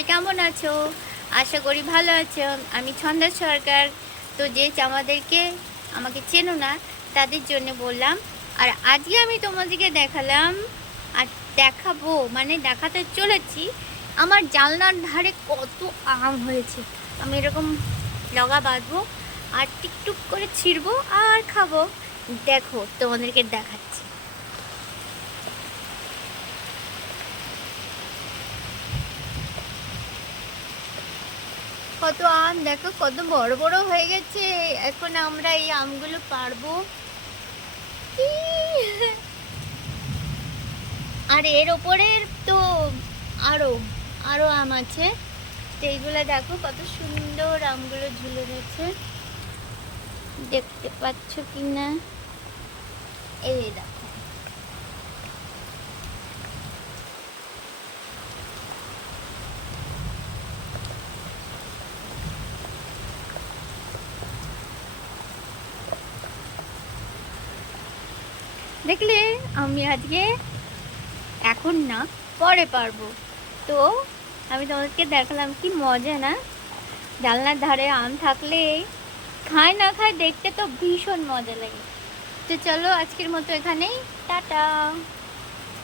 সবাই কেমন আছো? আশা করি ভালো আছো। আমি ছন্দা সরকার। তো যে আমাকে চেনো না তাদের জন্য বললাম। আর আজকে আমি তোমাদেরকে দেখালাম আর দেখাবো, মানে দেখাতে চলেছি আমার জানলার ধারে কত আম হয়েছে। আমি এরকম লগা বাঁধবো আর টিকটুক করে ছিঁড়বো আর খাবো। দেখো তোমাদেরকে দেখাচ্ছি। কত আম দেখো, কত বড় বড় হয়ে গেছে। এখন আমরা এই আমগুলো পারবো। আর এর ওপরের তো আরো আরো আম আছে। তো এইগুলো দেখো কত সুন্দর আমগুলো ঝুলে গেছে, দেখতে পাচ্ছ কি না? এই দেখো। দেখলে, আমি আজকে এখন না পরে পারবো। তো আমি তোমাদেরকে দেখালাম, কি মজা না? জানলার ধারে আম থাকলে খায় না খায় দেখতে তো ভীষণ মজা লাগে। তো চলো আজকের মতো এখানেই, টাটা।